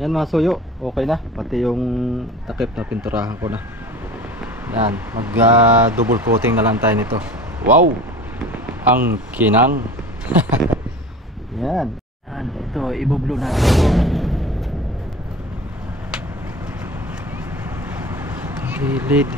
Yan mga suyo, okay na. Pati yung takip na pinturahan ko na. Yan, mag double coating na lang tayo nito. Wow! Ang kinang. Yan. Yan, ito i-blue natin ito. Gilid.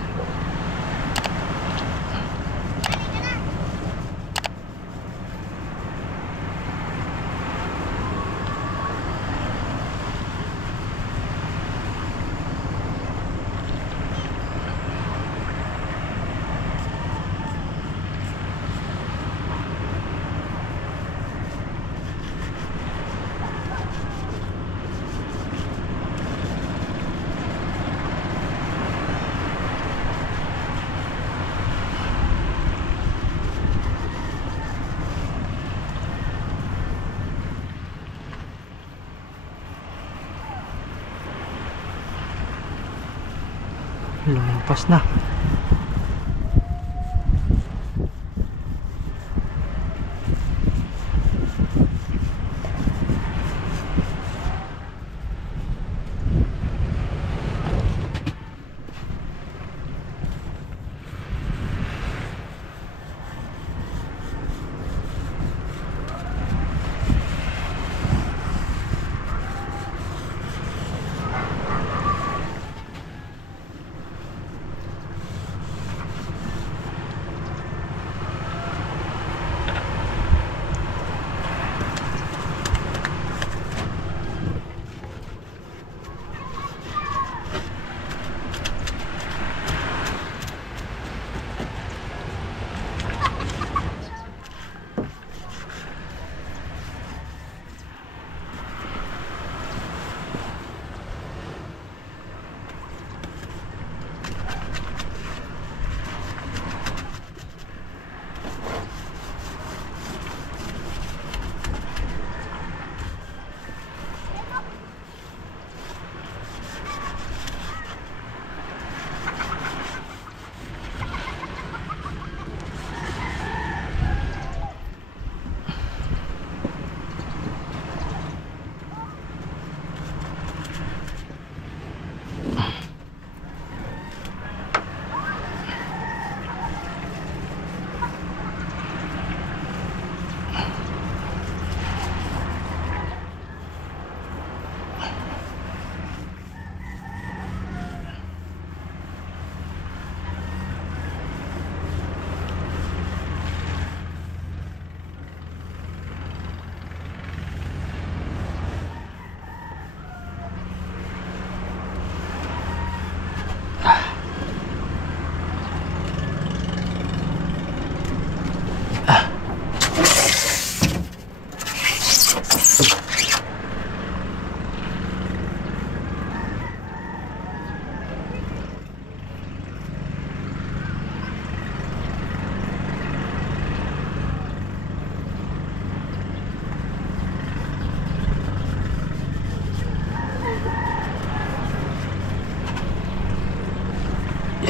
Lumampas na.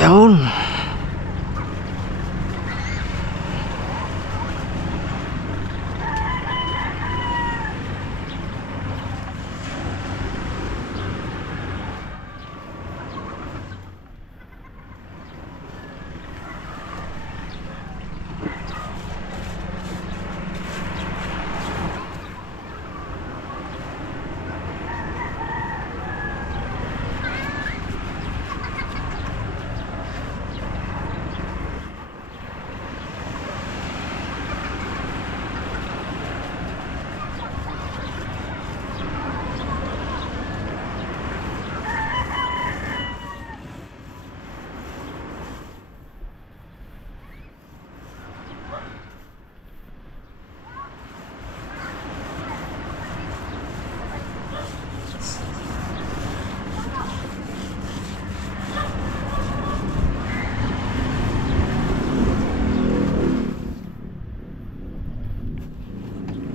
Yun.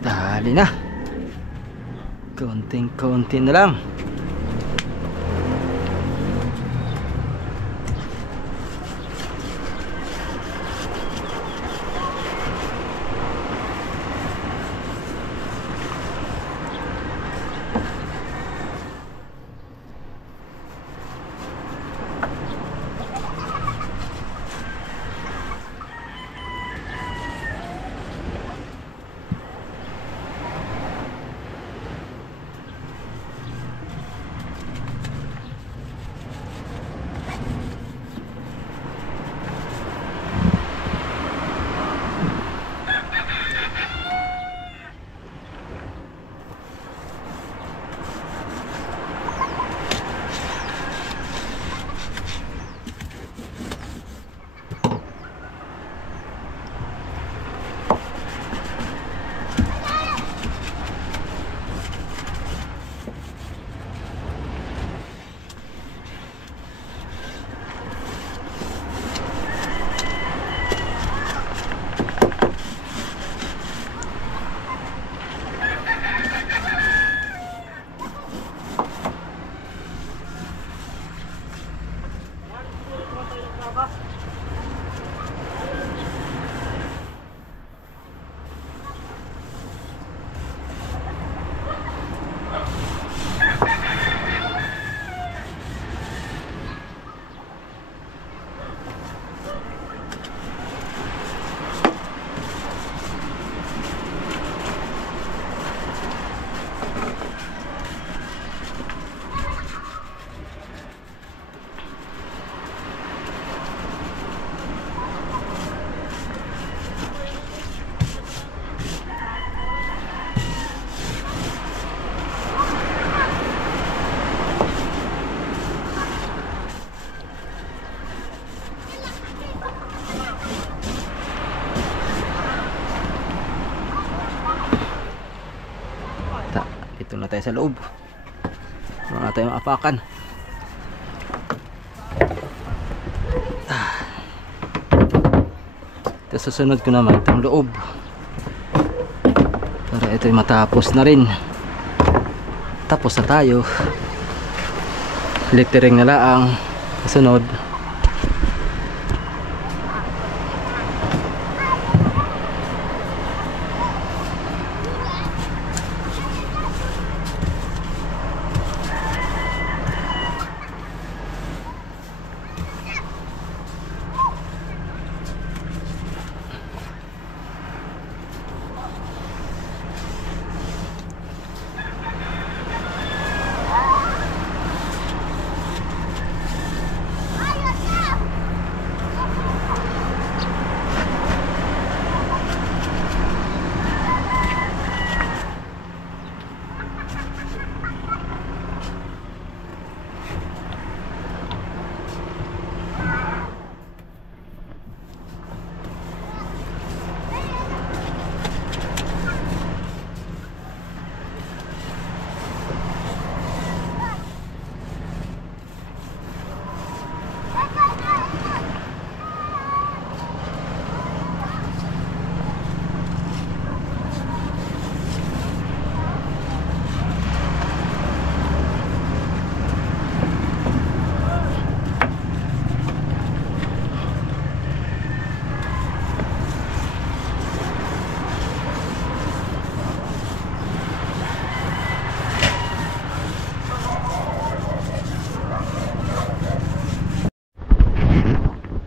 Dali na. Konting-konti na lang. tayo sa loob. Wala tayong apakan. Ito susunod ko naman itong loob para ito'y matapos na rin. Tapos na tayo. Littering na lang susunod.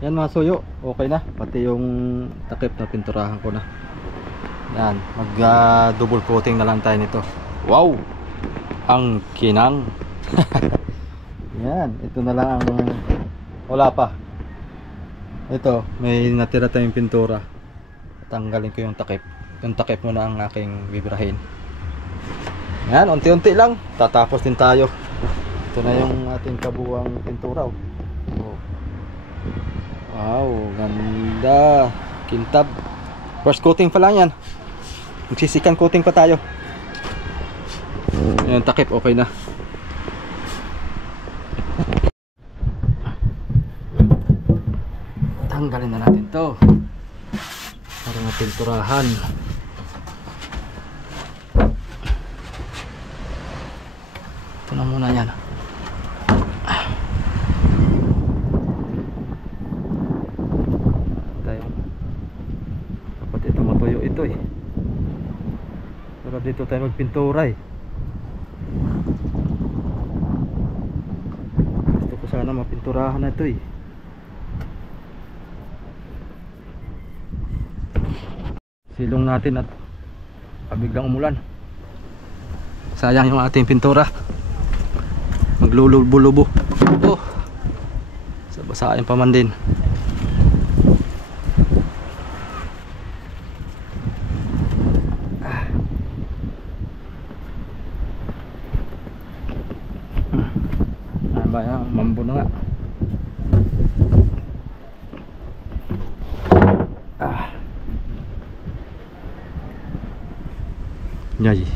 Yan mga suyo, okay na. Pati yung takip na pinturahan ko na. Yan, mag double coating na lang tayo nito. Wow! Ang kinang. Yan, ito na lang ang wala pa. Ito, may natira tayong pintura. Tanggalin ko yung takip. Yung takip muna ang aking bibirahin. Yan, unti-unti lang. Tatapos din tayo. Ito na yung ating kabuwang pintura. Oh. Wow, ganda. Kintab. First coating pa lang yan. Magsisikan coating pa tayo. Yung takip okay na. Tanggalin na natin to para mapinturahan. Ito na muna yan. Dapat ito matuyo ito eh. Para dito tayo magpintura eh. Gusto ko sana mapinturahan na ito eh. Silong natin at pabiglang umulan. Sayang yung ating pintura. Maglulubo-lubo. Oh. Sabasahin pa man din. Bayan, mambo na nga. Nyay.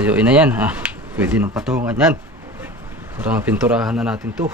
Tayuin na yan ha. Pwede ng patungan yan para mapinturahan na natin to.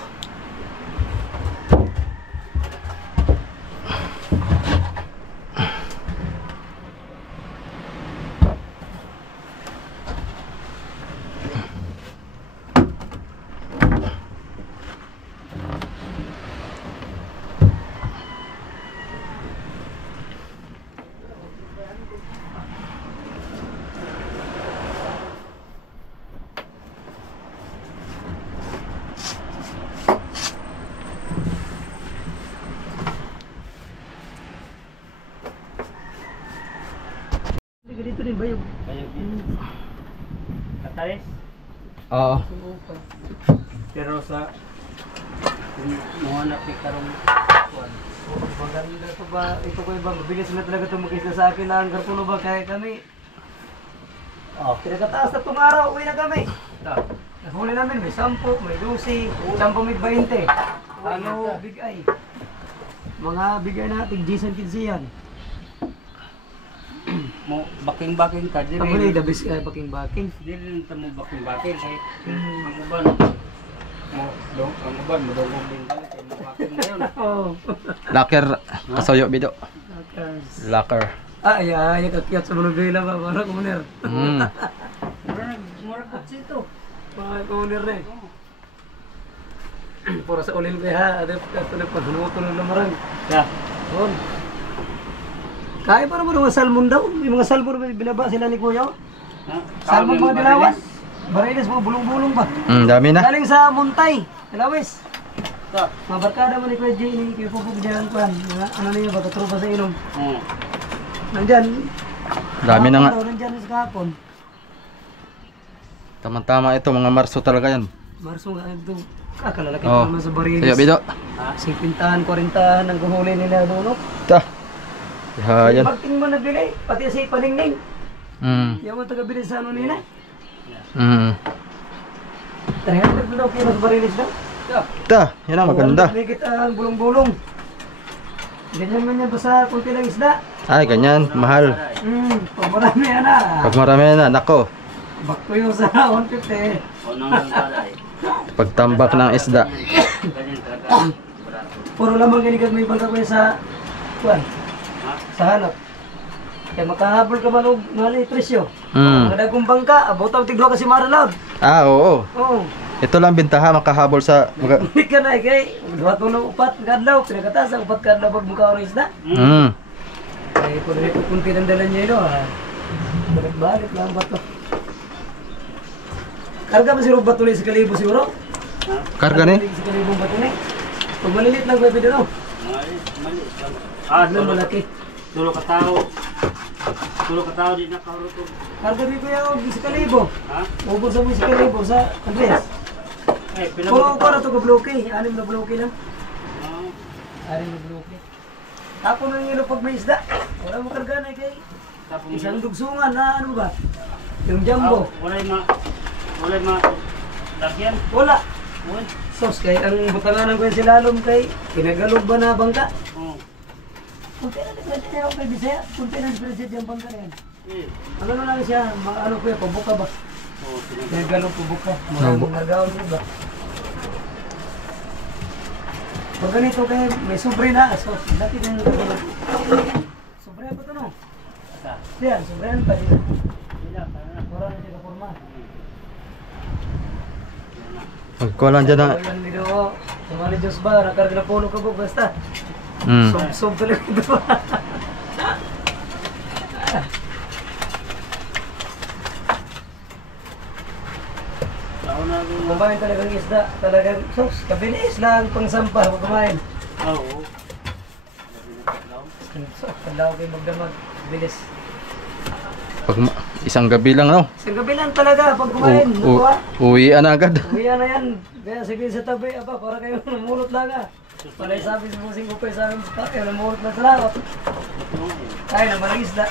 Oo. Pero sa mga napikarong kuwan. Maganda ito ba? Ito ko ibang bilis na talaga ito mag-isla sa akin na hanggar puno ba kaya kami. Pinagkataas na itong araw, uwi na kami. Nahuli namin, may 10, may 12, 10 may 20. Ano, bigay. Mga bigay natin, Jason Kinsiyan. Mo baking-baking ka dili. Ako na yung dabis kaya baking-baking. Dili ta mo baking-baking kay ang uban. Ang uban mo dong din balik kay mo baking ngayon. Oo. Locker. Kasoyo bido. Lockers. Locker. Ay, kakiyat sa Manubela ba? Parang kumunir. Mura ko sito. Mga kumunir na eh. Pura sa ulil ko ha. Adep ka ito nagpaghanuto ng lamarang. Ya. Doon. Kaya pa naman mga salmon daw. Yung mga salmon na binaba sila ni Kuya. Salmon mga dilawas. Bariles mga bulong-bulong ba? Dami na. Galing sa Muntay. Dilawis. Mga barkada mo ni Kuya J. Ni Kuya Pupuk dyan. Ano niya ba? Katrupa sa inom. Nandyan. Dami na nga. Nandyan sa kahapon. Tama-tama ito, mga Marso talaga yan. Marso nga ito. Kakalaki Oh. pa naman sa Bariles. Sayo bido. 50, 40 ang kuhuli nila doon. Ta. Yan. Pagting mo nagbili. Pati si Paningning. Yung mga taga-bili sa ano nila. 300 na daw kilo sa Bariles daw. Ta, yan ang maganda. Higit ang bulong-bulong. Ganyan man yan basta kunti lang isda. Ay, ganyan, mahal. Pag marami yan na. Pag marami na, nako. Bakto yung sa 150. Unang lang pala eh. Pagtambak ng isda. Ganyan talaga. Puro lamang ganigag may bangka ko sa kuwan. Sa hanap. Kaya makahabol ka man og ngali presyo. Kada kong bangka, abot ang tiglo kasi maralab. Oo. Oo. Ito lang bintaha, makahabol sa... Hindi ka na kay duha tulo upat kadlaw, pinakataas ang upat kadlaw pag mukha ng isda. Ay kung ito kunti ng dala niya ino, balik lang ba to? Karga ba si Rob Batuloy sa kalibo siguro? Karga ni? Sa kalibong Batuloy. Pag malilit lang ba pwede no? Mali. Ano malaki? Tulo ka tao. Tulo ka tao di nakaruto. Karga ni Kuya Og sa kalibo. Ha? Ubos sa mo sa kalibo sa Andres. Eh, Puro ko na to ka bloke, 6 na bloke lang. Ah, 6 na bloke. Tapon ng ilo pag may isda. Wala mo karga na kay tapos isang dugsungan na ano ba? Yung jumbo. Wala ma lagyan. Wala. Uy. Sos kay ang butanganan ko yung silalom kay kinagalog ba na bangka? Oh. Kunti na difference niya kay Bisaya. Kunti na difference yung bangka na yan. Eh. Ano na lang siya, ano ko yan, pabuka ba? Oh, Kinagalog pabuka. Maraming nagawin ko ba? Pag ganito kay may sobre na. So, dati din sobre ba ito no? asa. Diyan, sobrehan pa din. Sila para. Mura na siya kaporma. Magkuha lang dyan na... Yan video ko. Sumali Diyos ba? Nakarga na puno ka po basta. Sob talaga ito ba? Nauna rin. Kumain talagang isda. Talagang sos. Kabilis lang pang sampah pag kumain. Oo. So, kalaw kayo magdamag. Bilis. Pag isang gabi lang, no? Isang gabi lang talaga pag kumain. Nakuha. Uwian na agad. Uwian na yan. Kaya sabihin sa tabi, aba, para kayo namulot lang ah. Panay sabi sa busing ko pa sa amin, kayo namulot na sa lakot. Kaya naman ang isda.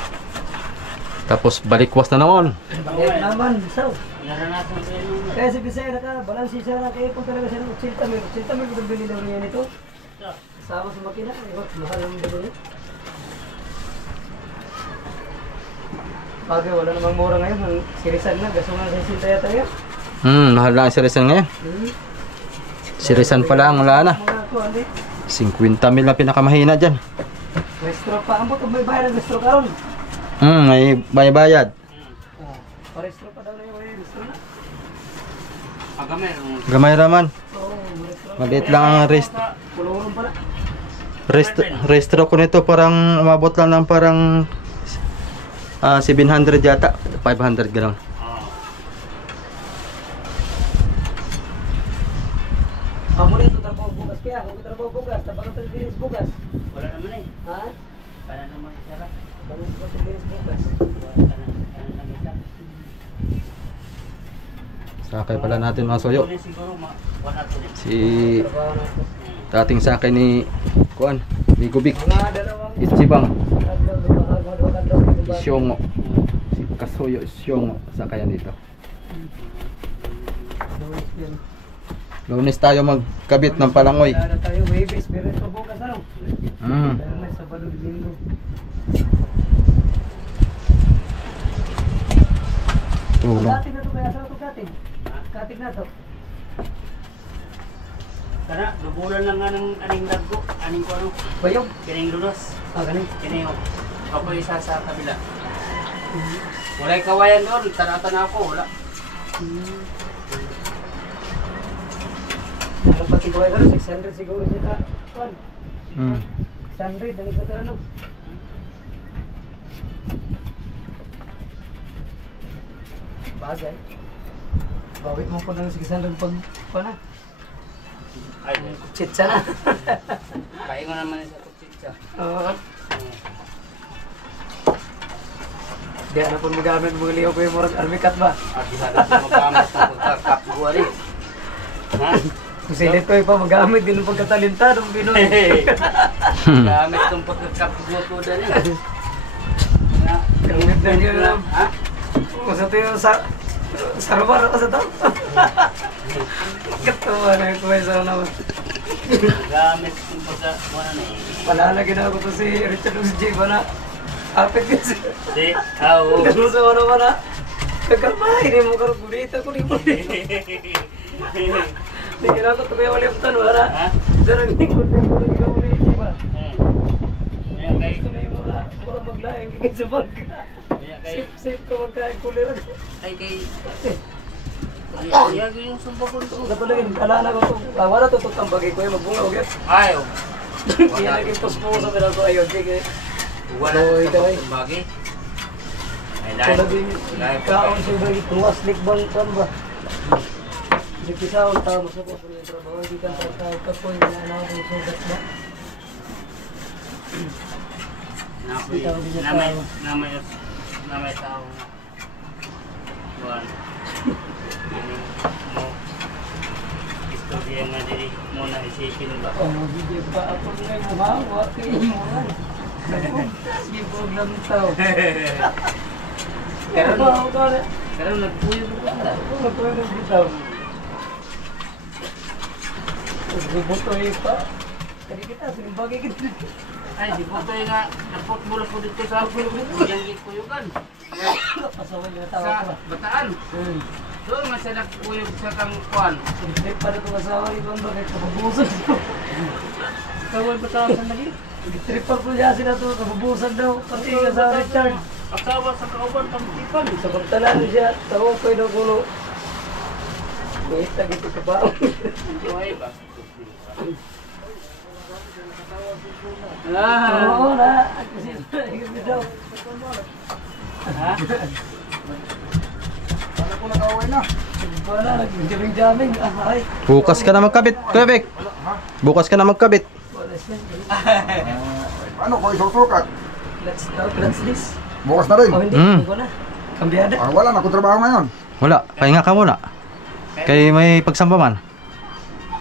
Tapos balikwas na naman. Bakit naman, so. Naranasan ko yun. Kaya si Bisaya naka, balansi siya na kaya kung talaga siya ng 80 mil. 80 mil kung bili daw niya nito. Sama sa makina, mahal ang dito niya. Bagay, wala namang mura ngayon. Ang sirisan na, gaso nga sa 60 yata yun. Mahal lang ang sirisan ngayon. Sirisan pala ang wala na. Mga ko, andi. 50 mil na pinakamahina dyan. Restro pa. Ang buto, may bayad ng restro karon. May bayad. Pa-restro pa daw na yung restro na. Agamay. Gamay raman. Oo, restro. Maliit lang ang Kulurong pala. restro ko nito parang umabot lang ng parang 700 yata. 500 gano'n. Muna ito, trabaho bukas kaya. Kung trabaho bukas, tabagan pa yung bukas. Wala naman eh. Ha? Para naman isara. Tabagan pa yung bukas. Kanan lang isa. Sakay pala natin mga soyo. Tuloy siguro, wala tuloy. Si dating sakay ni Kuan, Bigubik, Mga dalawang Ichibang, kadlaw. Isyongo. Si Kasoyo Isyongo sakayan dito. Lunes tayo magkabit ng palangoy. Wala tayo, baby. Spirit pa bukas, ano? Mm. Dahil may Sabado, Linggo. Tulong. Katig na to, kaya sa ito katig. Katig na to. Kana, dubulan lang nga ng aning daggo, aning ko ano, Bayog. kining lunas. Galing. Kini yung ako isa sa kabila. Wala'y kawayan doon, tanatan na ako, wala. Ano pa tigaway ka 600 siguro siya. Kuan. Mm. 600 ang isa ano. Bagay. Bawit mo po ng 600 pag na. Ay, Chitsa na. paingon naman sa kutsitsa. Oo. Di ano po magamit mo liyo ko yung murag almikat ba? At isa na sa magamit ng pagkakapwa rin. Ha? Kung silit ko pa magamit din ng pagkatalintad ng Pinoy. Gamit itong pagkakapwa ko na rin. Gamit na niyo na. Ha? Kung sa tayo sa rubar ako sa tao. Katawa na yung kuwesa naman. Gamit itong pagkakapwa na eh. Palalagyan ako to si Richard J. ba na apit kasi. Si, how? Ganun sa ano ba na? Kakalma, hindi mo karong kulita ko ni mo. Hindi kailangan ko ito kaya wali ang tanong, wala. Ha? Darang hindi ko ito ikaw ulit, di ba? Ayan kay, Ito na yung wala maglaing kagay sa bangka. ayan kay, Safe ko magkain kulira. ay kay, ayan yung sumpa ko ito. Katulad, kalana ko ito. Wala ito tutang bagay ko yung magbunga, okay? Ayaw. Hindi naging pospo sa pera ko, ayun, sige. Wala Oy, sa kaway. bagay. Ay, Tulad yung kaon siya ba, tuwas likbang kan ba? Hindi kita ang tao sa po yung trabaho, hindi ka ang tao ka po yung nananaw ng sugat ba? Namay tao na. Buwan. Mo. Istorya nga diri muna isipin ba? Oh, hindi pa ako ngayon mahawa, kayo mo lang. Sige po lang tao. Pero ako ka na. Pero nagpuyo ko ba? Ako ko na bitaw. Bubutoy pa. Kaya kita, sinimbagay kita. Ay, di po tayo nga napot mula po dito sa yung ikuyugan. Pasaway na tao Sa ka. Bataan. Doon nga siya nagpuyog sa kangkuan. Hindi pa rin itong asawa ni Juan bakit kapabusan ko. Kawal Bataan sa lagi. Tripa ko niya sila ito, kapabusan daw. Pati yung asawa ni Richard. Asawa sa kauban pangtipan. Sa pagtalan niya, tao ko yung gulo. Wait, nagito ka ba? Buhay ba? Oo na. Kasi hindi daw. Ha? Wala, nag-jaming-jaming. Ay, Bukas ka na magkabit, Kuya Bek. Bukas ka na magkabit. wala siya. Ano ko isusukat? Let's this. Bukas na rin. Oh, hindi. Mm. Hindi ko na. Kambiada. Wala na akong trabaho ngayon. Wala, pahinga ka muna. Kay may pagsamba man.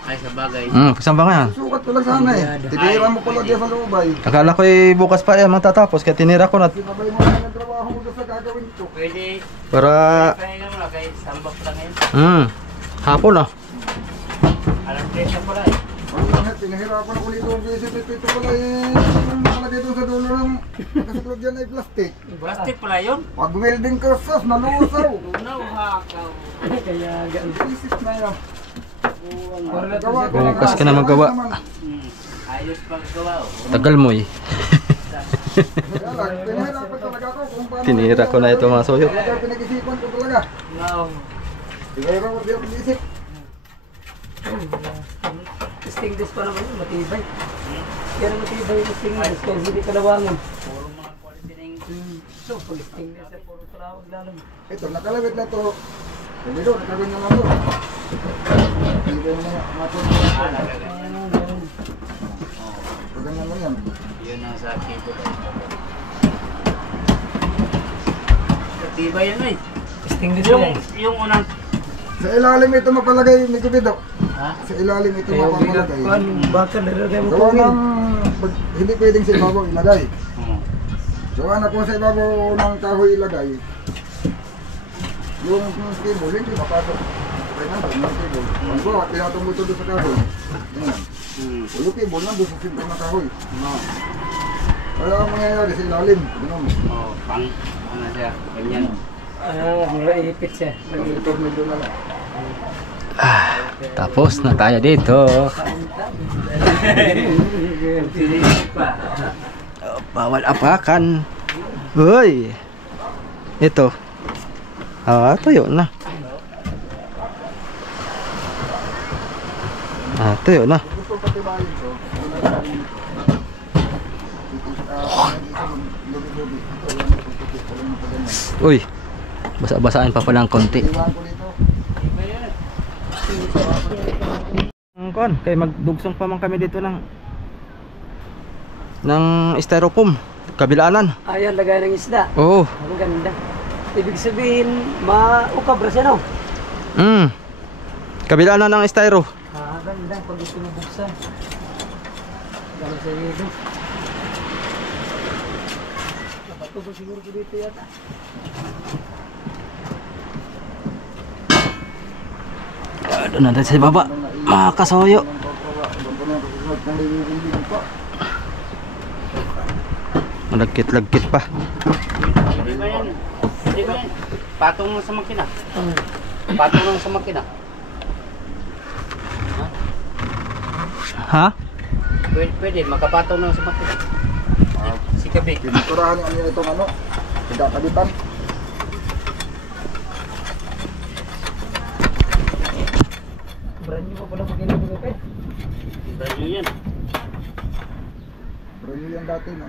Ay, sa bagay. Pagsamba nga yan. Sukat ko lang sana eh. Titira mo pala diyan sa lubay. Akala ko bukas pa yan magtatapos kaya tinira ko na Sinabay mo lang ang trabaho mo doon sa gagawin ko. Pwede. para Kaya nga kay sambak lang ngayon. hapon ah. Alam kesa pala eh. Ang lahat, pinahirapan ako nito. Ito pala eh. Ang nakalagay doon sa dulo ng nakasuklod dyan ay plastic. Plastic pala yun. Pag welding ka sus, nalusaw. Unaw hakaw. Kaya gaan. Isis na yan. Para na to Gawa siya. ko lang. Bukas ka na magawa. Ayos paggawa oh. Tagal mo eh. Kaya lang, pinahirapan talaga ako kung paano. Tinira ko na ito mga soyo. Talaga pinag-isipan ko talaga. Now, Pinahirapan ko din pag-isip. Stingless pa naman yun, matibay. Kaya matibay yung stingless kaya hindi kalawangan. puro mga quality ng So, pag stingless ay puro kalawag lalong. Ito, nakalawit na to. Hindi doon, nakagawin na lang to. Hindi mo na matulog. nagagay. Ano, ganun. Ganyan lang yan. Yun ang sa kito. Katiba yan eh. Stingless Yung, yan. yung unang Sa ilalim ito mapalagay, may kupido. Ha? Sa ilalim ito Kaya mapapalagay. ginagawan, bakal na rin mo Gawa tungin. ng, hindi pwedeng sa ibabaw ilagay. Oo. Gawa na po sa ibabaw ng kahoy ilagay. Yung cable, hindi mapasok. Okay na, yung cable. Ang gawa, pinatong mo ito doon sa kahoy. Yan. O yung cable nandun sa sintro ng kahoy. Oo. Kaya ang mangyayari sa ilalim. Ganun. Oo, pang ano siya, ganyan. Naipit siya. Ito medyo na lang. Tapos na tayo dito. Bawal apakan. Hoy. Ito. Tuyo na. Tuyo na. Gusto patibayin ko. Uy. Basa-basaan pa pala ng konti. Iwan ko dito. Kon, kay magdugsong pa man kami dito ng styrofoam, kabilaanan. Ayan, lagay ng isda. Oo. Ang ganda. Ibig sabihin, maukabra siya, no? Kabilaanan ng styro. Ganda pag gusto mo buksan. Gano'n sa iyo. Napatubo siguro ko dito yata. Doon natin sa baba. Mga kasoyo. Malagkit-lagkit pa. Hindi ba yan? Hindi ba yan? Patong lang sa makina. Patong lang sa makina. Ha? Pwede, makapatong lang sa makina. Si Kabik. Piniturahan niya itong ano, pagkakabitan. Brand new pa pala pag ginagawa ko, Pet. Brand new yan. Premyo yan dati, no?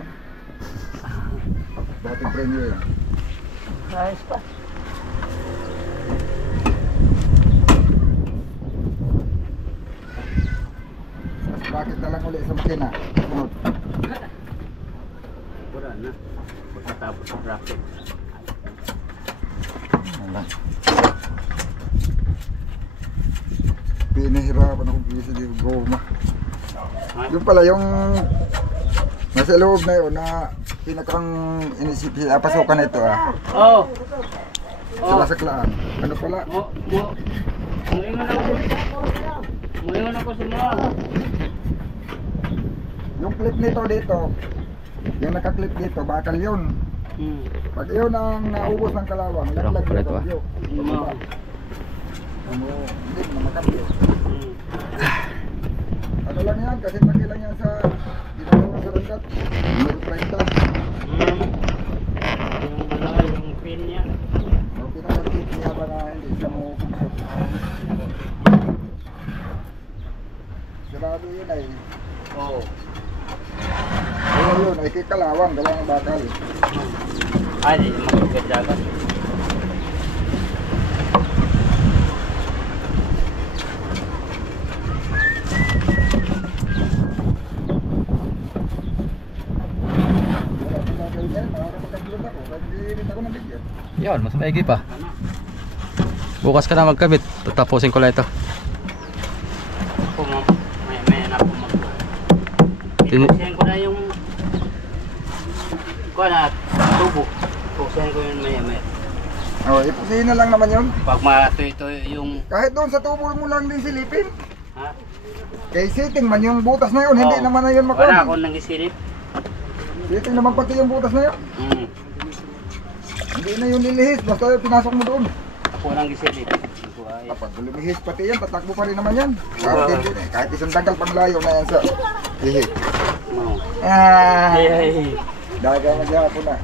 Dating premyo yan. Ayos pa. Bakit na lang ulit sa makina? Sunod. Wala na. Pagkatapos sa bracket. Wala. Pinahirapan akong bisa yung goma. Yung pala yung nasa loob na yun na pinakang inisip pasukan na ito Oo. sa lasaklaan. Ano pala? Mulingon ako. Mulingon ako sa mga. Yung clip nito dito, yung nakaklip dito, bakal yun. Pag yun ang naubos ng kalawang, Pero laglag pala yung ito, kabyo. Hindi na makabyo. Ano lang yan, kasi pati lang yan sa ginagawa sa ranggat. Numero 30. Yung pin niya. Ang pinakakit niya ba na hindi siya makukusot. Sarado yun ay. Oo. Ayun yun, ay kay kalawang, gawa ng bakal. Ay, di magkagadagan. Wala sila kayo yan, makakapagkagulat ako. Kasi hindi ako ng bigyan. Yun, mas maigi pa. Bukas ka na magkabit. Tatapusin ko lang ito. May anak ko mag-go. Ipusin ko na yung kuha na tubo. Ipusin ko yun maya. Oh, ipusihin na lang naman yun. Pag matuyo-tuyo yung... Kahit doon sa tubo mo lang din silipin. Ha? Kay sitting man yung butas na yun, hindi Oo. naman na yun Wala makuha. akong nangisilip. Sitting naman pati yung butas na yun. Hindi na yun lilihis, basta yung pinasok mo doon. Ako nangisilip. Kapag lumihis pati yan, tatakbo pa rin naman yan. Kahit isang dagal pang layo na yan sa lihis. Ay. Daga na po na.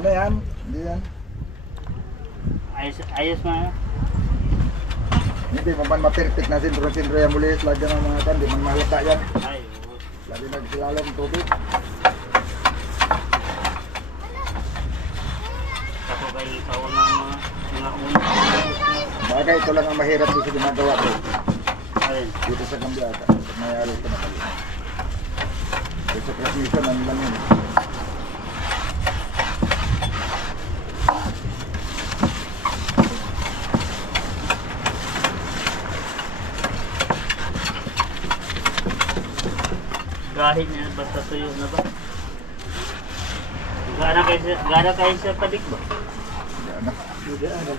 Ano yan? Hindi yan. Ayos na. Hindi man ma-perfect na sintro-sintro yan muli. Lagyan ng mga kan, di man mahalata yan. Ay. Lagi nagsilalam tubig. Ako kayo sa unang mga unang. Bagay, ito lang ang mahirap dito sa ginagawa ko. Ayun. Dito sa Cambiata. Mayroon ito na kami. Dito sa transmission, ano lang yun. Gahin niya, basta tuyo na ba? Gana kayo sa padik ba? Gana. Gana.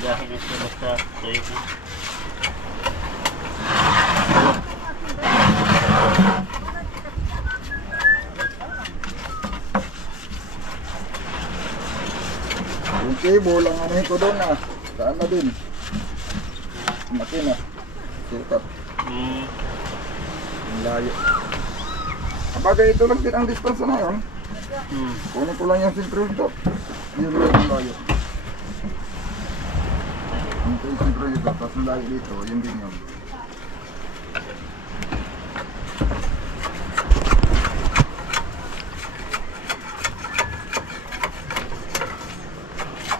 Gahin na siya basta tuyo na. Yung cable, ang ano ko doon ah. Saan na din? Makina. Sukat. Ang layo. Bagay ito lang din ang distance na yun. Kunin ko lang yung sentro dito. Yun lang ang layo. Ang sentro dito, tapos ang layo dito, yun din yun.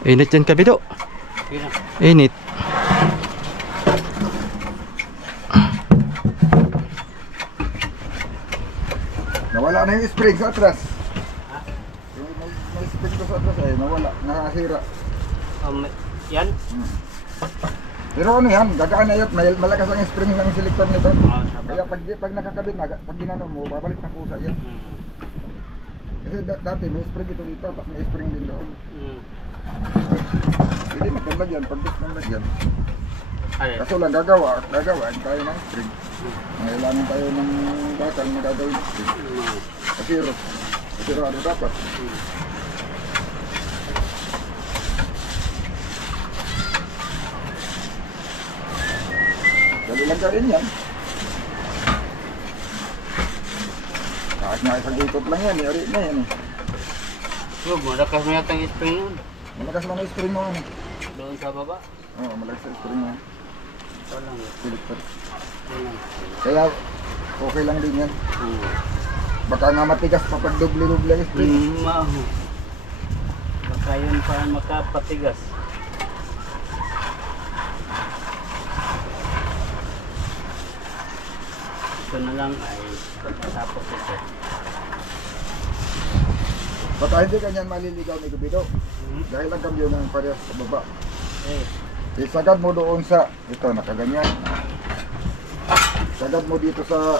Init yan kabido. Pina. Init. Nawala na yung spring sa atras. Yung may spring ko sa atras eh, nawala, nakasira. Yan? Pero ano yan, gagaan na yun, malakas ang spring ng selector nito. Sabag. Kaya pag nakakabit na, pag ginano mo, babalik na kusa yan. Kasi dati may spring ito dito, tapos may spring din doon. Hindi magdagdag yan, pag magdagdag yan. Kaso lang gagawa tayo ng spring. Kailangan tayo ng bakal na gagawin spring. Kasiro ano dapat. Dali lang gawin yan. Kahit nga isang ikot lang yan, yari na yan eh. Yo, malakas mo yata ang spring nun. Malakas man ang spring mo ano. Doon sa baba. Oo, malakas ang spring mo. Ito lang. Selector. Ito lang. Kaya okay lang din yan. Baka nga matigas pa pag doble-doble ang spring. Maho. Baka yun pa makapatigas. Ito na lang ay pagkatapos ito. Baka hindi kanyan maliligaw ni Gubido. Dahil ang kambyo ng parehas sa baba. Isagad mo doon sa, ito nakaganyan. Sagad mo dito sa,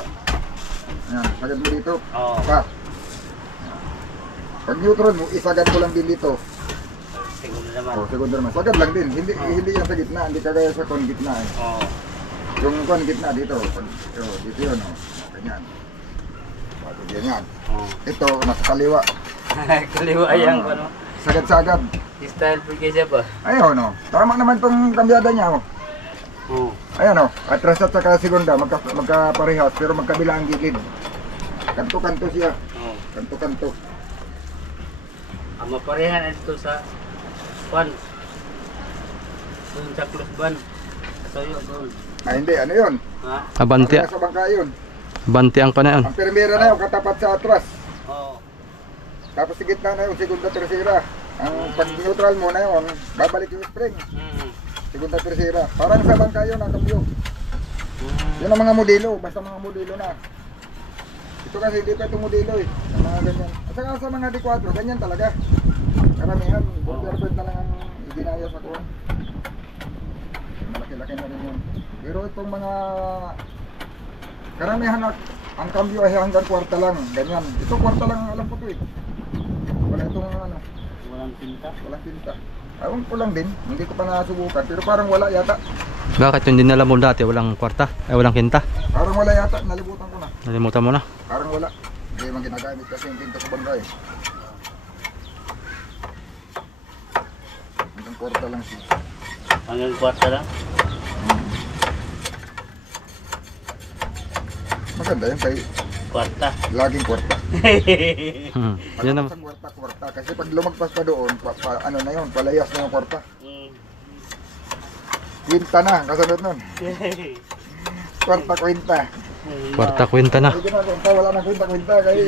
ayan, sagad mo dito. Oo. Pa. Pag neutron mo, isagad mo lang din dito. Siguro naman. O, segundo naman. Sagad lang din. Hindi yan sa gitna. Hindi kagaya sa kon gitna eh. Oo. Yung kon gitna dito. Pag, dito yun. O. Ganyan. Bago ganyan. Oo. Ito, nasa kaliwa. Kaliwa yan ko no. Sagad-sagad. Style po siya ba? Ayun o. Tama naman itong kambyada niya o. Oo. Ayan o. Atras at saka segunda. Magkaparehas. Pero magkabila ang gilid. Kanto-kanto siya. Oo. Kanto-kanto. Ang maparehan ito sa pan. Doon sa close Katoyo doon. Ay hindi. Ano yun? Ha? Abanti. Parehas sa bangka yun. Abanti ang kana yan. Ang primera na yun. Katapat sa atras. Oo. Tapos sa gitna na yun. Segunda, tercera. Ang pag-neutral mo na yun. Babalik yung spring. Segunda, tercera. Parang sa bangka yun. Ang kambyo. Yun ang mga modelo. Basta mga modelo na. Ito kasi hindi pa ito modelo eh. Ang mga ganyan. At saka sa mga D4, ganyan talaga. Karamihan, border na lang ang ginaya sa kuwan. Malaki-laki na rin yun. Pero itong mga karamihan ang cambio ay hanggang kwarta lang. Ganyan. Ito kwarta lang alam ko ito eh. Wala itong ano. Walang pinta. Walang pinta. Ewan ko lang din. Hindi ko pa nasubukan. Pero parang wala yata. Bakit yung dinala mo dati walang kwarta? Ay walang kinta? Parang wala yata. Nalibutan ko na. Nalimutan mo na. Parang wala. Hindi man ginagamit kasi yung pinto sa bangka eh. Hanggang kwarta lang siya. Hanggang kwarta lang. Maganda yun kay Kwarta. laging kwarta. Yan naman. Pagkatapos ang kwarta. Kasi pag lumagpas pa doon, ano na yun, palayas na yung kwarta. Kwinta na, kasunod nun. Kwarta, kwinta. Kwarta kwenta na. Hindi na kwinta, wala nang kwinta. Kaya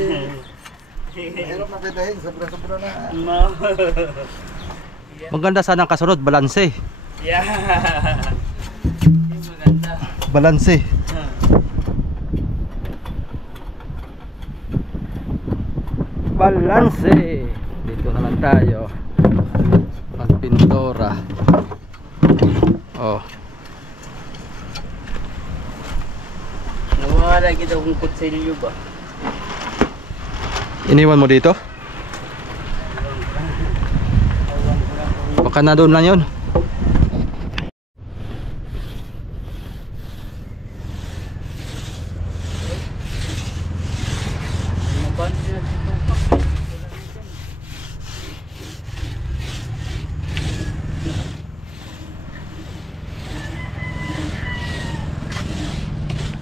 mahirap na kwintahin, sobra-sobra na. Maganda sana ang kasunod, balanse. Yeah. Maganda. balanse. Balanse. Dito naman tayo. Magpintura. Oh. Nawala kita kung kutsilyo ba? Iniwan mo dito? Baka na doon lang yun.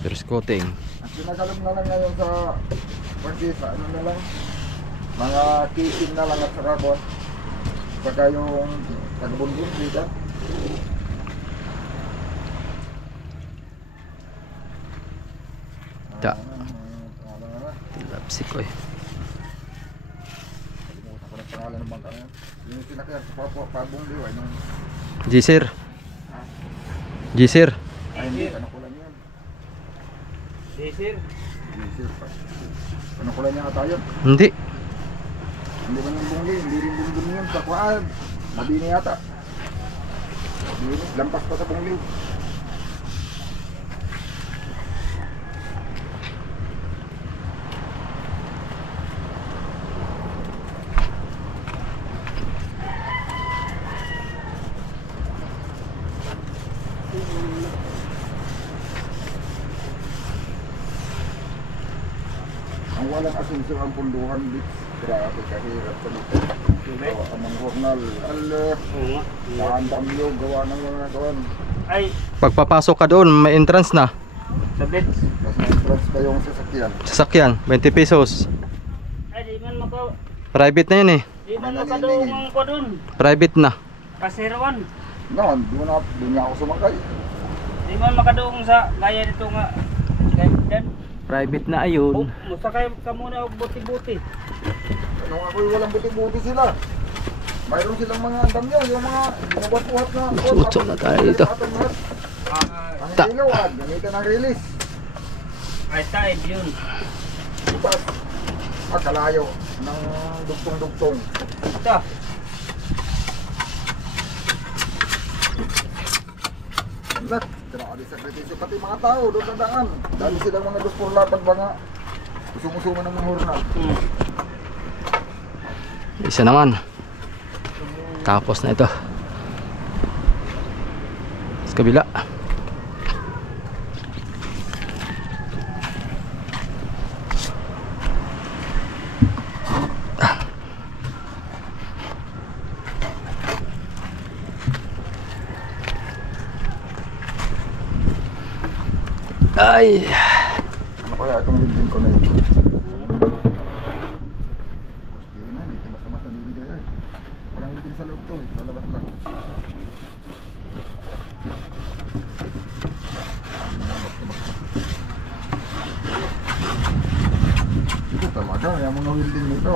First coating. Ang pinagalam na lang ngayon sa pagkisa, ano na lang, mga casing na lang at saka bon. Saka yung tagbunbun dito. Da. Lapsik ko eh. Kalimutan ko ng pangalan ng bangka na yan. Yung sinakyan sa pabong liway nung... G-Sir. G-Sir. Ay hindi, kanukulan yun. Sir. G-Sir pa. Kanukulan niya ata yun. Hindi. Hindi man yung bungli, hindi rin bungbun yun sa kuhaan. Mabini yata. Mabini, lampas pa sa bungli. Ang walang asenso ang punduhan bits. Grabe kahirap sa dito. So, ang mga hornal, Oo nga. naandang nyo, gawa ng mga kawan. Ay, Pagpapasok ka doon, may entrance na. sa beds. Tapos entrance pa yung sasakyan. Sasakyan, 20 pesos. Ay, di man maka... Private na yun eh. Di man makadoong ang ko dun. Private na. Kasirwan. Noon, doon nga ako sumakay. Di man makadoong sa gaya dito nga. Dan. Private na ayun. Musakay ka muna og buti-buti. Nung ako'y walang buti-buti sila. Mayroon silang mga andam nyo, yung mga binabuhat-buhat na. Utso na tayo dito. Ang Ta. ilaw, gamitan ng release. Ay, tayo yun. Ipas, kalayo ng dugtong-dugtong. Ito. Anak, tinakali sakritisyo, pati mga tao doon na daan. Dahil silang mga dos por lapag ba nga. Usung-usungan ng mga hornal. Isa naman. Tapos na ito. Sa kabila. Ay. Ano kaya itong building ko na ito? Yun na, dito basta-basta bibigay ay. Walang building sa loob to eh, sa labas lang. Ito talaga, yung mga building nito.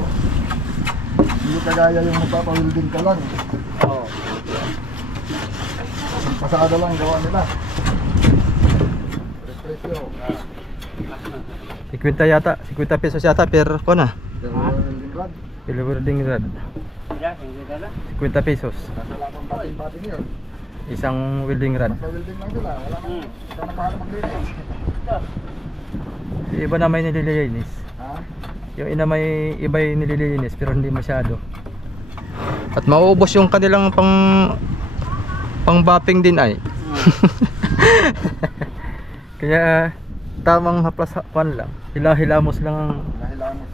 Hindi kagaya yung magpapa-building ka lang. Oo. Pasada lang gawa nila. Presyo. 50 yata, 50 pesos yata per kona. Pero building rod, Per welding rod. Ya, hindi ka na. 50 pesos. nasa lapang pating-pating yun. Isang welding rod. Magpa-building lang sila, wala nang ikaw na pahala maglinis. Yung iba na may nililinis. Ha? Yung ina may iba yung nililinis pero hindi masyado. At mauubos yung kanilang pang bapping din ay. Kaya tamang haplas kwan lang. Hilamos lang ang Nahilamos.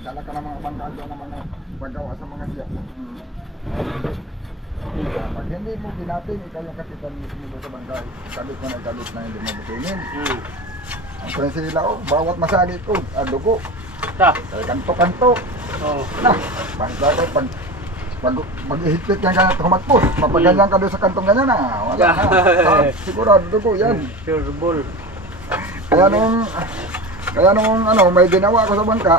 Dala ka ng mga bangkal doon naman na paggawa sa mga siya. Pag hindi mo binating, ikaw yung kapitan mismo doon sa bangkal. Galit na hindi mo butinin. Ang prensi nila, bawat masagit ko, dugo. Ta. Kanto-kanto. Oo. Na, basta kayo pag mag-ihigpit yan ka humagpos, mapaganyan ka doon sa kantong ganyan na, wala na. Sigurado dugo yan. Sure ball. Kaya nung may ginawa ko sa bangka,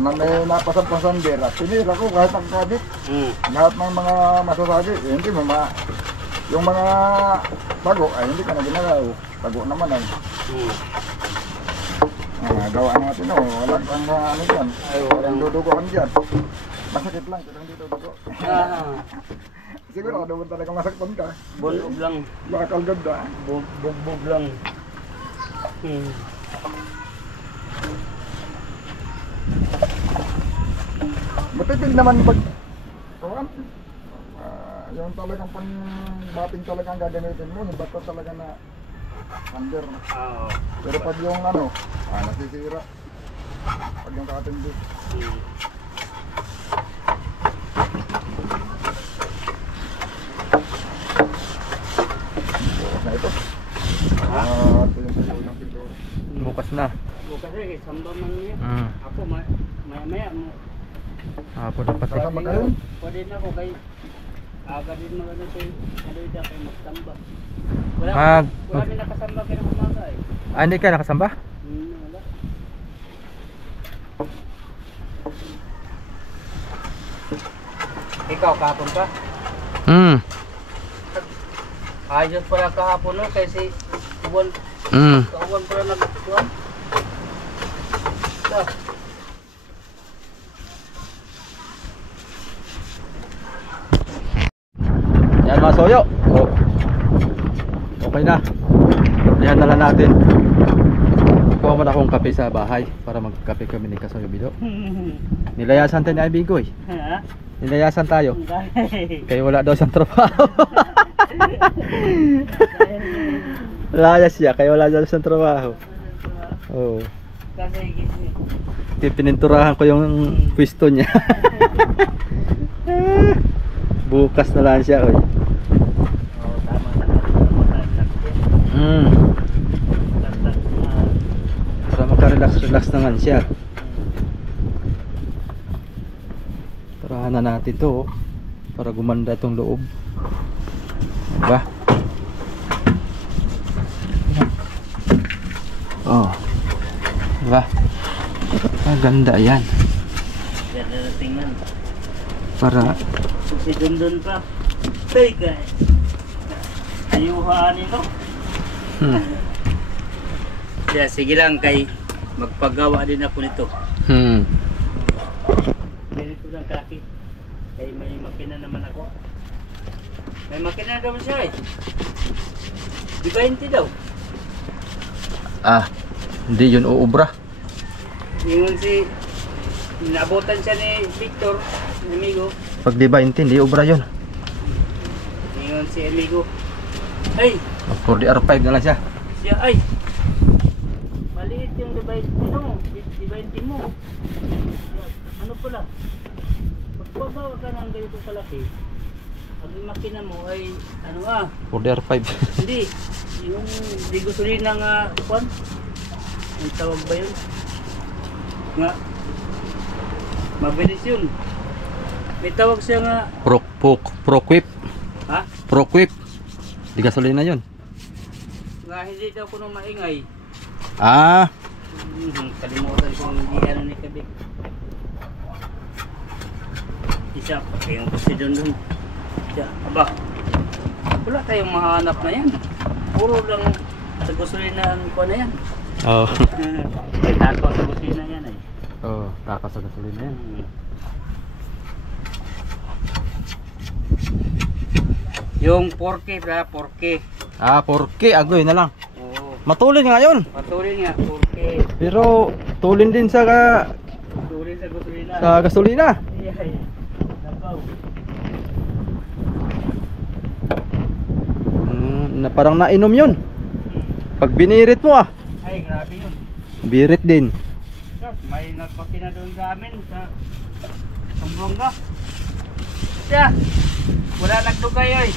na may napasan-pasan bera, tinira ko kahit ang kabit, lahat ng mga masasagi, hindi mo Yung mga bago ay hindi ka na ginagaw. Bago naman ay. Gawa natin walang kang ano dyan. Walang dudugoan dyan. Masakit lang, pero hindi dudugo. Siguro naman talaga masaktan ka. Bulog lang. Bakal ganda. Bugbog lang. Matipid naman pag yung talagang pang-bating talagang gagamitin mo, yung bato talaga na under. Pero pag yung nasisira. Pag yung katindi. Bukas na ito. Ito yung sayo ng pintura. Bukas na. Bukas eh, samba man niya. Ako, maya-maya mo. Hapon dapat eh. Kasama kayo? Pwede na ako kay aga din mo ano siya. Ano yun kayo magtamba. Wala may nakasamba kayo ng umaga eh. Hindi ka nakasamba? Wala. Ikaw kahapon ka? Ayos pala kahapon no kasi uwan pala nagtuan. Yan mga soyo. Okay na. Yan na lang natin. Kuha mo na akong kape sa bahay para magkape kami ni Kasoyo Bido. Nilayasan tayo ni Ibigoy. Nilayasan tayo. Kaya wala daw siyang trabaho. Layas siya, kaya wala daw siyang trabaho. Oo. Pininturahan ko yung pwesto niya. Bukas na lang siya, oy. Para makarelax naman siya. Tarahan na natin to para gumanda itong loob. Diba? Oh. Diba? Ganda yan. Ganda na tingnan. Para Si Dundun pa. Tay ka. Ayuhaan ito. Kaya sige lang kay magpagawa din ako nito. Ganito lang kalaki. Kaya may makina naman ako. May makina naman siya eh. Di ba hindi daw? hindi yun uubra. Yung si nabutan siya ni Victor, amigo. Pag di ba hindi ubra yun. Yung si amigo. Ay! For the R5 na lang siya. Siya ay! Maliit yung divide mo. Ano pala? Pagbabawa ka ng ganito kalaki, pag yung makina mo ay For the R5. hindi. Yung di gusto rin ng kwan. Ang tawag ba yun? Nga. Mabilis yun. May tawag siya nga. Proquip. Ha? Proquip. Di gasolina yun. Nga hindi daw ko nung maingay. Kalimutan ko hindi ano ni Kabik. Isa, yung kasi doon. Siya, aba. Wala tayong mahanap na yan. Puro lang sa gasolina ko na yan. Oo. May takaw sa gasolina yan eh. Oo, takas sa gasolina yan. Yung 4K ba? 4K. 4K, agoy na lang. Oo. Matulin nga yun. Patuloy nga, 4K. Pero tulin din sa Patuloy sa gasolina. gasolina. Ay, nabaw. Parang nainom yun. Pag binirit mo Ay, grabe yun. birit din. May nagpakina doon sa amin sa Sumblongga. Siya, wala nagdugay oy.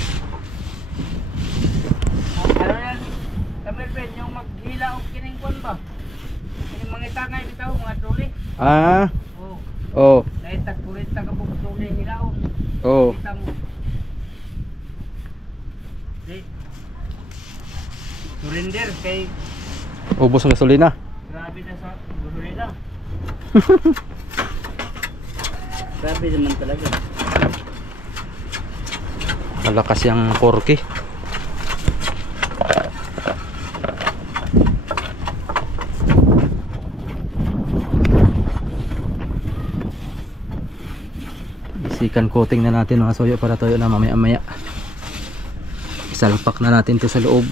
Ano yan? Kamil pen, yung maghila o kiningkwan ba? Yung mga itangay bitaw, mga truli. Oo. Naitag kurita ka po truli hilaon. Oo. Kita mo. Di. Surrender kay Ubos ang gasolina. grabe na sa gasolina. Grabe naman talaga. Malakas yung korki. Isikan coating na natin mga soyo para tayo na mamaya-maya. Isalpak na natin to sa loob.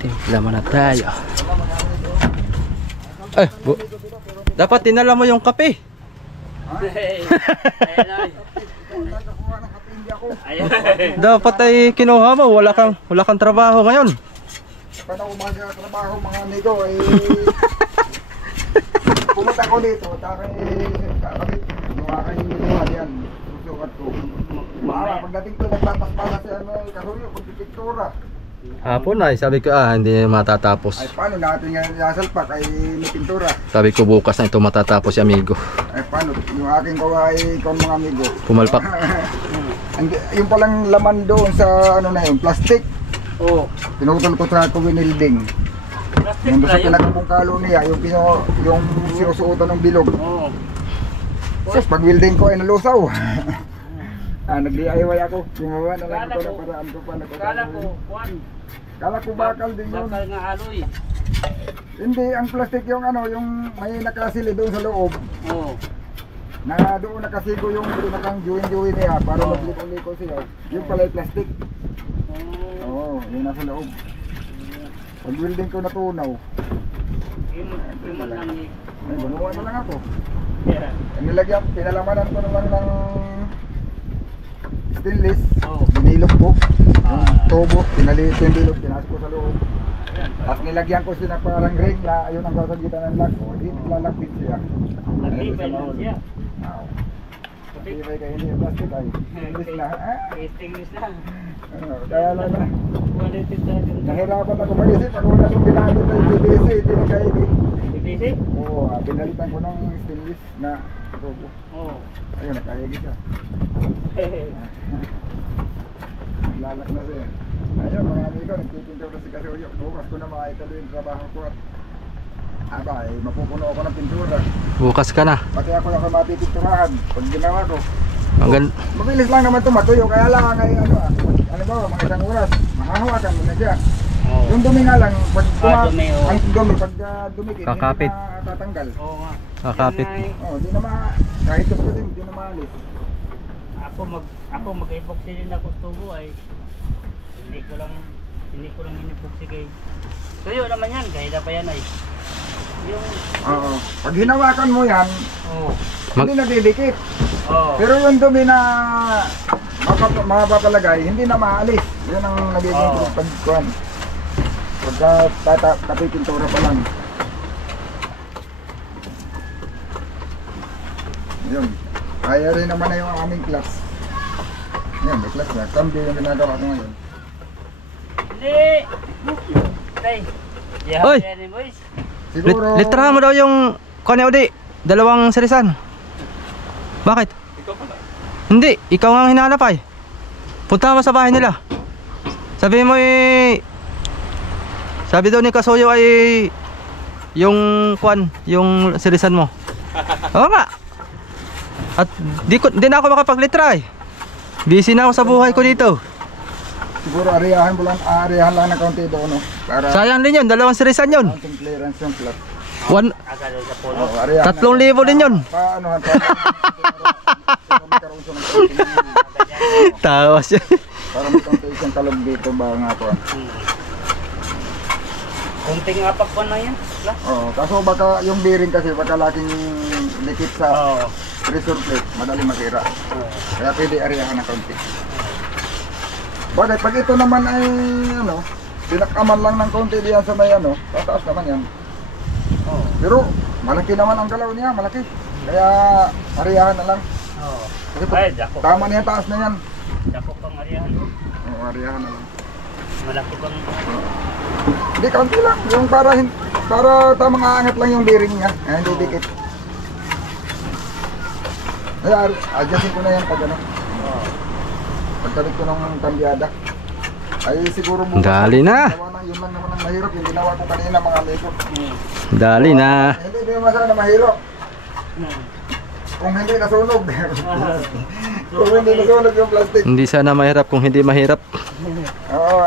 Timpla na tayo. Dapat dinala mo yung kape. Dapat ay kinuha mo. Wala kang trabaho ngayon. Paano umaga trabaho mga amigo ay pumunta ko dito takay kakabit yung aking ginawa yan susukat ko pagdating ko nagtataspada si ano Kasuyo pagpipiktura Hapon ay sabi ko hindi matatapos. ay paano natin nga nasalpak ay may pintura Sabi ko bukas na ito matatapos si amigo. ay paano yung aking kawa ay kung mga amigo Pumalpak. yung palang laman doon sa ano na yun plastic Oo. pinutol ko sa winilding Plastic yung pala sa yun. pinakabungkalo niya yung sinusuotan ng bilog Oo. Sus, pag welding ko ay nalusaw. Nag-DIY ako. Gumawa na lang ako ng paraan ko pa. Kala ko, Juan. Kala ko bakal din yun. Bakal nga aloy. Hindi, ang plastic yung ano, yung may nakasili doon sa loob. Oo. Na doon nakasigo yung pinakang juwin-juwin niya para Oo. magliko-liko siya. Yung pala yung plastic. Oo. Oo, yun nasa loob. Pag welding ko natunaw. Yung man lang ni... Ay, gumawa na lang ako. Yeah. Nilagyan, pinalamanan ko na lang ng stainless. Oo. Binilog ko. Yung tubo, pinaliit yung bilog, tinaas ko sa loob. Tapos nilagyan ko siya parang ring na ayun ang kasagitan ng lag ko. Hindi naglalapit siya. Nag-ibay naman siya. Oo. Ibay kayo hindi yung plastic ay. Stainless na. Stainless na. Kaya lang na. Quality talaga. Nahirapan ako mag-isip. Pag wala kong ginamit ay PVC, hindi na kayo. BBC? Oo, pinalitan ko ng stainless na tubo. Oo. Ayun, nakayagi siya. Lalak na siya. Ayun, mga amigo, nagpipinto na si Kasuyo. Bukas ko na maituloy yung trabaho ko at mapupuno ako ng pintura. Bukas ka na. Pati ako na mapipinturahan pag ginawa ko. Hanggang Mabilis lang naman ito matuyo, kaya lang ay ano ba, mga isang oras, mahahawakan mo na siya. Oo. Yung dumi nga lang, pag dumi, oo. ang dumi, pag dumikit, Kakapit. hindi na tatanggal. Oo nga. Kakapit. Yan nga eh. Oo, di na kahit ito din, di na maalis. Ako mag-epoxy din ako tubo ay hindi ko lang hinipoxy kay tuyo naman yan, kaya pa yan ay yung Oo. Pag hinawakan mo yan, hindi na didikit. oh Pero yung dumi na mapapalagay, hindi na maalis. Yun ang nagiging Oo. pagkuhan. Pagka kapipintura pa lang. Yun. Kaya rin naman na yung aming class. Yan, may class na. Cambio yung ginagawa ko ngayon. hindi tay Oy! yan ni boys Siguro... Litrahan mo daw yung kanya udi. Dalawang serisan. Bakit? Hindi, ikaw nga ang hinahanap ay. Punta mo sa bahay nila. Sabi mo sabi daw ni Kasuyo ay yung yung serisan mo. Oo nga. At di na ako makapaglitra eh. Busy na ako sa buhay ko dito. Siguro ariyahan lang na kaunti doon, no? Para Sayang din yun, dalawang serisan yun. counting clearance yung plot. agad sa polo Oo, ariyahan. 3,000 din yun. Paano magkaroon siya ng counting. Tawas yun. Para may counting siyang talog dito ba nga po. kunting apak pa na yan Oo, kaso baka yung bearing kasi baka laking dikit sa oo pressure plate, madali masira. Kaya pwede ariyahan ng kaunti. Bakit? Pag ito naman ay pinakaman lang ng kaunti diyan sa may tataas naman yan. oo Pero Malaki naman ang galaw niya, malaki. Kaya ariyahan na lang. Oo. Kasi Ay, dako. tama niya taas na yan. Dako pang arihan doon. Oo, ariyahan na lang. Malaki pang... Hindi, kaunti lang. Yung para tamang aangat lang yung bearing niya. Hindi dikit. Kaya adjustin ko na yan pag ano. Oo. Pagkalit ko ng kambyada. Ay siguro bukas. Dali na. Yun lang naman ang mahirap. Yung ginawa ko kanina mga amigo. Dali na. Hindi naman sana mahirap. Kung hindi nasunog. Kung hindi nasunog yung plastic. Hindi sana mahirap kung hindi mahirap. Oo,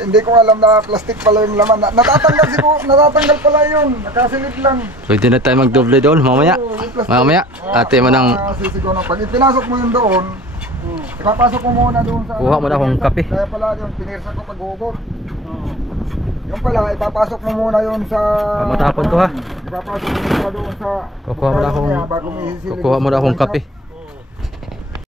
hindi ko alam na plastic pala yung laman. Natatanggal siguro, natatanggal pala yun. Nakasilip lang. Pwede na tayo magdoble doon mamaya. Oo, yung plastic. Mamaya, ate mo ng... Sisiguro, pag ipinasok mo yun doon, ipapasok mo muna doon sa... Kuha mo na akong kape. Kaya pala yung pinirsa ko pag-hugot. Oo. Yung pala, ipapasok mo muna yun sa... Matapon to ha. Ipapasok mo muna doon sa... Kukuha mo na akong... bago may hisilip Kukuha mo na akong sa kape.